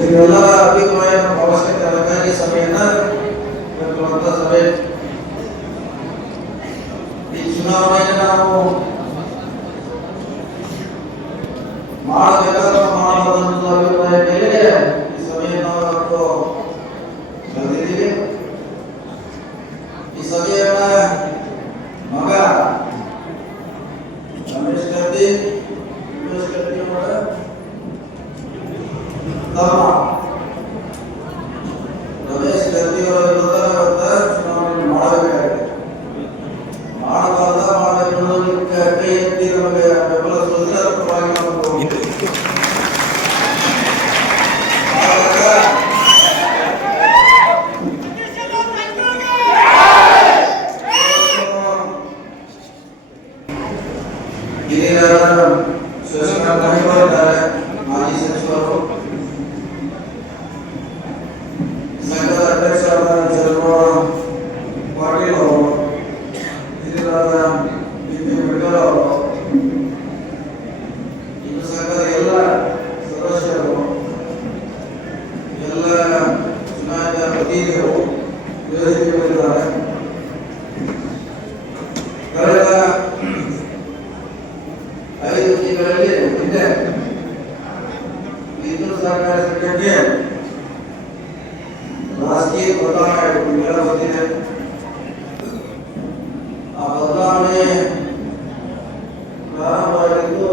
ಇದೆಲ್ಲರ ಅಭಿಪ್ರಾಯ ಅವಶ್ಯಕತೆ ಅದಕ್ಕಾಗಿ ಸಭೆಯನ್ನ ಕರೆಯುವಂತ ಸಭೆ. ಈ ಚುನಾವಣೆಯನ್ನು ನಾವು ಮಾಡಬೇಕಾದ ಮಾಡುವಂತ ಅಭಿಪ್ರಾಯ ಮೇಲೆ ಈ ಸಭೆಯನ್ನು ನಾವು ಕರೆದಿದ್ದೀವಿ. ಈ ಸಭೆಯನ್ನ ಮಗ ರಮೇಶ್ ಕತ್ತಿ ತಮ್ಮ ರಮೇಶ್ ಕತ್ತಿಯವರ ವಿರುದ್ಧ ಚುನಾವಣೆ ಮಾಡಬೇಕಾಗಿದೆ. ಮಾಡಬೇಕು ಕೈ ಎತ್ತಿ ನಮಗೆ ಬೆಂಬಲ ಸೂಚಿಸಿ ಅದರ ಪರವಾಗಿ ನಾವು ಮಾಜಿ ಸಚಿವರು, ಸಂಘದ ಅಧ್ಯಕ್ಷರಾದ ಚಂದ್ರಗೌಡ ಪಾಟೀಲ್ ಅವರು, ಹಿರಿಯರಾದ ಬಿ.ಪಿ. ಮಿಠಲ್ ಅವರು, ಇನ್ನು ಸಂಘದ ಎಲ್ಲ ಸದಸ್ಯರು, ಎಲ್ಲ ಚುನಾಯಿತ ಪ್ರತಿನಿಧಿಗಳು ವೇದಿಕೆಯಲ್ಲಿದ್ದಾರೆ. ಕಳೆದ 5 ದಿನಗಳಲ್ಲಿ ಹಿಂದೆ ವಿದ್ಯುತ್ ಸಹಕಾರ ಸಂಘಕ್ಕೆ ರಾಜಕೀಯ ಬದಲಾವಣೆ ಬಂದಿದೆ. ಆ ಬದಲಾವಣೆ ಪ್ರಾರಂಭವಾಗಿದ್ದು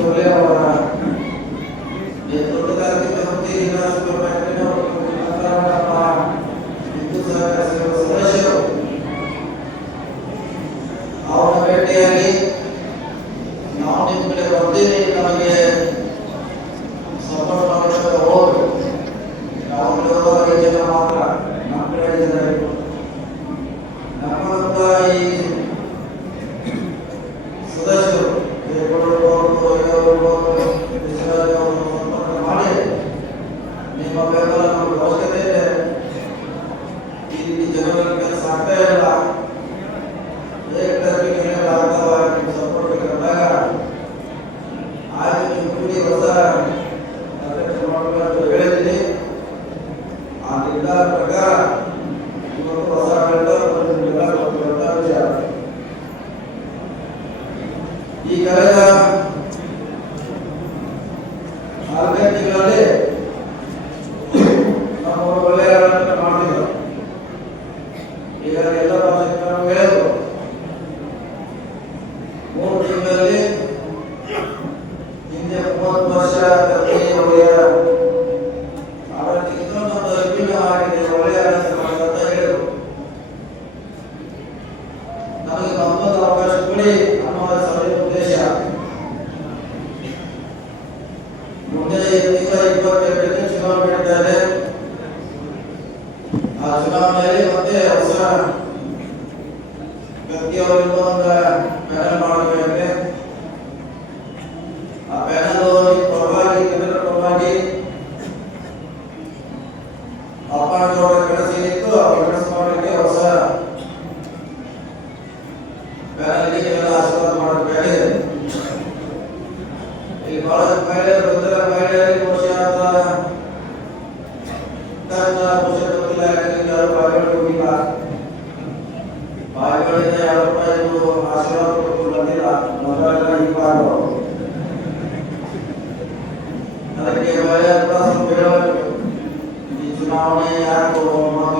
ಚೋಲೆ ಅವರ ನೇತೃತ್ವದಲ್ಲಿ ವಿದ್ಯುತ್ ಸಹಕಾರ ಸಂಘದ ಸದಸ್ಯರು ಅವರ ಭೇಟಿಯಾಗಿ ನಾವು ನಿಮ್ಮ ಕಡೆ ಬರ್ತೀವಿ, ನಮಗೆ ಸಪೋರ್ಟ್ ಮಾಡಬೇಕು, ಹೋಗ್ಬೇಕು. ನಾವು ಜನ ಮಾತ್ರ ನಮ್ಮ ಕಡೆ ಇದ್ದಾರೆ. ನಮ್ಮಂತ ಈ ಸದಸ್ಯರು ಮಾಡಿ ನಿಮ್ಮ ಬೆಂಬಲ ನಮಗೆ ಅವಶ್ಯಕತೆ ಇದೆ. ಈ ಜನರ ಕೆಲಸ ಆಗ್ತಾ ಇಲ್ಲ, ಸಪೋರ್ಟ್ ಬೇಕಾದಾಗ ಆಯ್ತು ನೀವು ಕೂಡಿ ಹೊಸ ಅಧ್ಯಕ್ಷ ಮಾಡಬೇಕು ಹೇಳಿದ್ದೀನಿ. ಆ ನಿರ್ಧಾರ ಪ್ರಕಾರ ಇವತ್ತು ಹೊಸ ವಿಚಾರ. ಈ ಕಳೆದ 4 ತಿಂಗಳಲ್ಲಿ ನಾವು ಒಳ್ಳೆಯ ಮಾಡ್ತಿದ್ದೆವು. ಈಗ ಎಲ್ಲ ಭಾಷೆಗಳನ್ನು ಹೇಳಿದ್ರು. 3 ತಿಂಗಳಲ್ಲಿ ಹಿಂದೆ 30 ವರ್ಷ ಅವರ ಆಡಳಿತ ಒಂದು ವಿಭಿನ್ನ ಆಗಿದೆ, ಒಳ್ಳೆಯ ಆಡಳಿತ ಅಂತ ಹೇಳಿದರು. ನಮಗೆ ಮತ್ತೊಂದು ಅವಕಾಶ ಕೊಡಿ ಅನ್ನೋ ಸಭೆಯ ಉದ್ದೇಶ. ಮುಂದೆ 2022 ಚುನಾವಣೆ ನಡೀತಾ ಇದೆ. ಆ ಚುನಾವಣೆಯಲ್ಲಿ ಮತ್ತೆ ಹೊಸ ವ್ಯಕ್ತಿಯವರಿಂದ ಒಂದು ಪ್ಯಾನಲ್ ಮಾಡಬೇಕಾಗಿದೆ. ಆ ಪ್ಯಾನಲ್ ಪರವಾಗಿ ಜನರ ಪರವಾಗಿ ಅಪಾರದವರ ಕೆಲಸೇನಿತ್ತು ಆ ಕೆಲಸ ಮಾಡಲಿಕ್ಕೆ ಹೊಸ ಪ್ಯಾನಲ್ಗೆ ಎಲ್ಲ ಆಶೀರ್ವಾದ ಮಾಡಬೇಕಾಗಿದೆ. ಇಲ್ಲಿ ಬಹಳಷ್ಟು ಮಹಿಳೆಯರು ಬಂದರೆ ಮಹಿಳೆಯರಿಗೆ ಯಾರು ಬಾಯಿಗಳು ಹೋಗಿಲ್ಲ, ಬಾಯಿಗಳಿಂದ ಯಾರು ಆಶೀರ್ವಾದ ಕೊಟ್ಟು ಬಂದಿಲ್ಲ. ಮೊದಲೆಲ್ಲ ಈ ಬಾರು ಅದಕ್ಕೆ ಈ ಚುನಾವಣೆ ಯಾಕೆ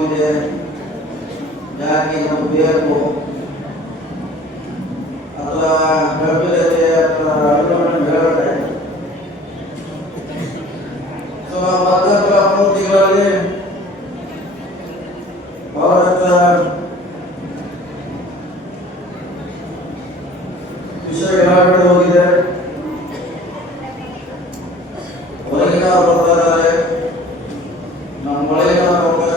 ಇದೆ, ಯಾಕೆ ನಮ್ಗೆ ಬೇಕು ಅಥವಾ ಗಂಭೀರತೆ ಅಥವಾ ಹೇಳಬೇಕಾಗಿದೆ. ಸೊ ಮೊದಲ 3 ತಿಂಗಳಲ್ಲಿ ಬಹಳಷ್ಟು ವಿಷಯಗಳು ಹೋಗಿದೆ. ಹೊರಗಿನ ಬರ್ತಾರೆ, ನಮ್ಮ ಒಳಗಿನ ಅವಕಾಶ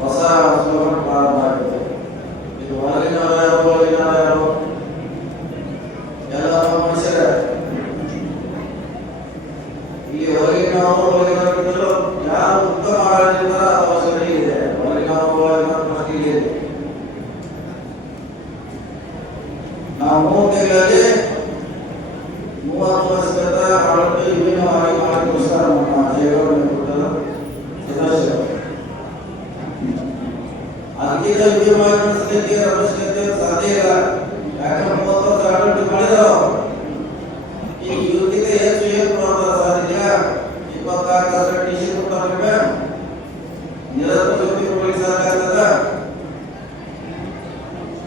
ಹೊಸ ಸ್ಲೋಗನ್ ಪ್ರಾರಂಭ ಆಗಿದೆ. ಇದು ಹೊರಗಿನ ಯಾರು ಒಳಗಿನ ಯಾರು ಎಲ್ಲ ಮನುಷ್ಯರೇ. ಈ ಹೊರಗಿನವರು ಒಳಗಿನವರು ಯಾರು ಉತ್ತಮ ಆಡಳಿತ ಅವಶ್ಯಕತೆ ಇದೆ, ಹೊರಗಿನವರು ಒಳಗಿನ ಪ್ರಶ್ನೆ ಇದೆ. ನಾವು 3 ತಿಂಗಳಲ್ಲಿ 30 ವರ್ಷದ ವಿದ್ಯುನ್ಮಾನ ಸ್ಥಿತಿಯ ಅವಶ್ಯಕತೆ ಸಾಧ್ಯ ಇಲ್ಲ. ಯಾಕಂದ್ರೆ 30 ವರ್ಷ ಆಡಳಿತ ಮಾಡಿದ್ರು. ಈ ಯುವತಿಗೆ ಏನು ಮಾಡೋದು ಸಾಧ್ಯ? 24 ಟಿಸಿ ಕೊಡ್ತಾರೆ. ನಿರಂತರ ಯುವತಿ ಕೊಡ್ಲಿಕ್ಕೆ ಸಾಕಾಗ್ತದ?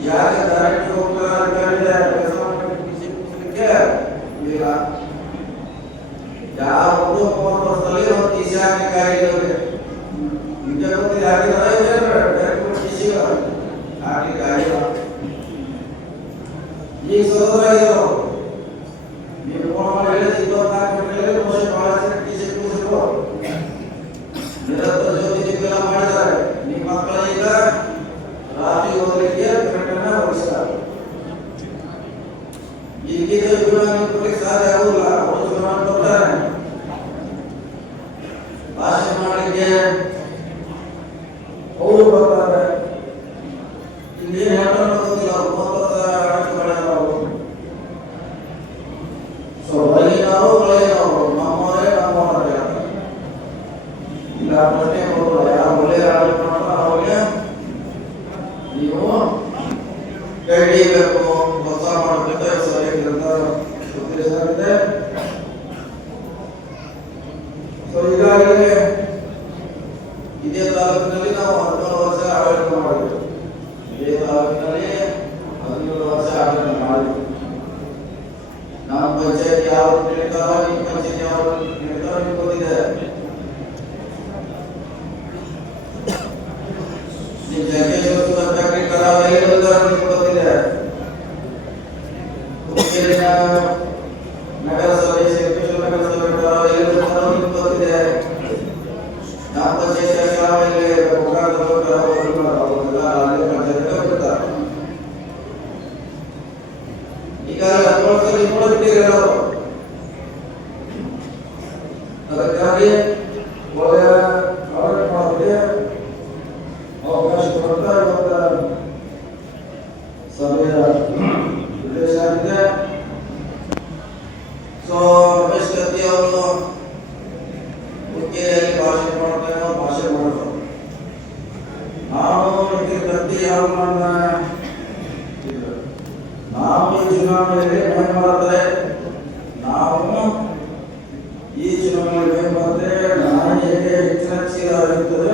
ಯಾಕೆ ಡೈರೆಕ್ಟ್ ಹೋಗ್ತಾರೆ ಕೆಲಸ ಮಾಡಲಿಕ್ಕೆ ಇಲ್ಲ. ಯಾವುದು 30 ವರ್ಷದಲ್ಲಿ ಒಂದು ಟಿಸಿ ಹಾಕಲಿಕ್ಕಾಗಿಲ್ಲ. ವಿದ್ಯಾರ್ಥಿ ಹಾಕಿದ್ರೆ ಟಿಸಿ ಹಾಕಲಿಕ್ಕಾಗಿಲ್ಲ. ಈಗ ಸೋದರಾಗಿದ್ರು ನೀವು ಫೋನ್ ಮಾಡಿ ಹೇಳಿದ್ರೆ 24 ಗಂಟೆಯಲ್ಲಿ ಬಹಳಷ್ಟು ಟಿಸಿ ಕೊಡಿಸಿದ್ರು. ನಿರಂತರ ಜ್ಯೋತಿ ಜಿಗ್ಗೆಲ್ಲ ಮಾಡಿದ್ದಾರೆ. ನಿಮ್ಮ ಮಕ್ಕಳೀಗ ರಾತ್ರಿ ಓದಲಿಕ್ಕೆ ಕರೆಂಟನ್ನು ಒದಗಿಸ್ತಾರೆ. ಈಗೀಗ ಚುನಾವಣೆ ಕೊಡಲಿಕ್ಕೆ ಸಾಧ್ಯ ಆಗುದಿಲ್ಲ. ಅವರು ಚುನಾವಣೆ ಕೊಡ್ತಾರೆ. ಭಾಷಣ ಮಾಡಲಿಕ್ಕೆ ಅವರು ಬರ್ತಾರೆ. ಇನ್ನೇನು ಹೇಳ್ತಾರೆ ಗೊತ್ತಿಲ್ಲ. 30 ವರ್ಷ ಆಡಳಿತ ಮಾಡಿದವರು. ಸೊ ಒಳಗಿನವರು ನಮ್ಮವರೇ ನಮ್ಮವರೇ ಇಲ್ಲ ಪ್ರಶ್ನೆ ಬರೋಲ್ಲ. ಯಾರು ಒಳ್ಳೆಯ ಆಡಳಿತ ಮಾಡ್ತಾರೆ ಅವ್ರಿಗೆ ನೀವು ಕೈ ಹಿಡಿಯಬೇಕು, ಹೊಸ ಮಾಡಬೇಕು, ಸರಿಯಾಗಿರಂತ ಉದ್ದೇಶ ಇದೆ. ಸೊ ಈಗಾಗಲೇ ಇದೇ ತಾಲೂಕಿನಲ್ಲಿ ನಾವು 17 ವರ್ಷ ಆಡಳಿತ ಮಾಡಿದ್ವಿ. ಇದೇ ತಾಲೂಕಿನಲ್ಲಿ 17 ವರ್ಷ ಆಡಳಿತ ಮಾಡಿದ್ವಿ. ನಮ್ಮ ಪಂಚಾಯತ್ ಯಾವ ನಡೀತಾರೋ, ನಿಮ್ಮ ಪಂಚಾಯತ್ ಯಾವ ನಡೀತಾರೋ ನಿಮ್ಗೆ ಗೊತ್ತಿದೆ. ನಿಮ್ಮ ಜಂಗೇಶ್ವರ ಫ್ಯಾಕ್ಟರಿ ಕರಾವಳಿ ನಿಮ್ಗೆ ಗೊತ್ತಿದೆ. ಹುಕ್ಕೇರಿನ ನಗರಸಭೆ, ಶಂಕೇಶ್ವರ ನಗರಸಭೆ ಕರಾವಳಿ ನಿಮ್ಗೆ ಗೊತ್ತಿದೆ. ನಮ್ಮ ಪಂಚಾಯತ್ ಯಾವ ಇಲ್ಲಿ ಈಗ 10 ವರ್ಷದಲ್ಲಿ ನೋಡಿಬಿಟ್ಟಿರಲ್ಲ. ಅದಕ್ಕಾಗಿ ಒಳ್ಳೆಯ ಆಡಳಿತ ಮಾಡೋರಿಗೆ ಅವಕಾಶ ಕೊಡ್ತಾ ಇವತ್ತ ಸಭೆಯ ಉದ್ದೇಶ ಆಗಿದೆ. ಸೊ ರಮೇಶ್ ಕತ್ತಿ ಅವರು ಹುಕ್ಕೇರಿಯಲ್ಲಿ ಭಾಷಣ ಮಾಡ್ತೇನೆ, ಭಾಷೆ ಮಾಡಿದ್ರು. ನಾವು ಕತ್ತಿ ಯಾವ ನಾವು ಈ ಚುನಾವಣೆಯಲ್ಲಿ ಏನ್ ಮಾಡ್ತಾರೆ, ನಾವು ಈ ಚುನಾವಣೆಯಲ್ಲಿ ಏನ್ ಮಾಡ್ತೇವೆ, ನಾನು ಹೇಗೆ ಹೆಚ್ಚಿನ ಆಗಿರ್ತದೆ